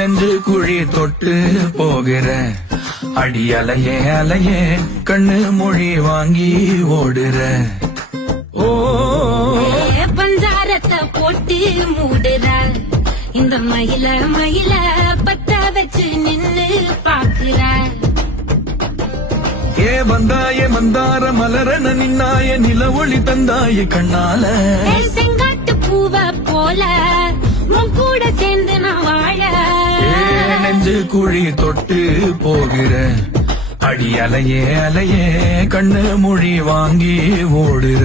நெஞ்சு குழி தொட்டு போகிற அடி அலையே அலையே கண்ணு மொழி வாங்கி ஓடுற. ஓ பஞ்சாரத்தை போட்டு மூடுற இந்த மயில மயில பத்த வச்சு நின்னு பாக்குற. ஏ வந்தாய மந்தார மலரன நின்னாய நில ஒளி தந்தாய கண்ணால. செங்காட்டு பூவ போல உன் கூட சேர்ந்து நான் வாழ. நெஞ்சு குழி தொட்டு போகிற அடி அலையே அலையே கண்ணு மொழி வாங்கி ஓடுற.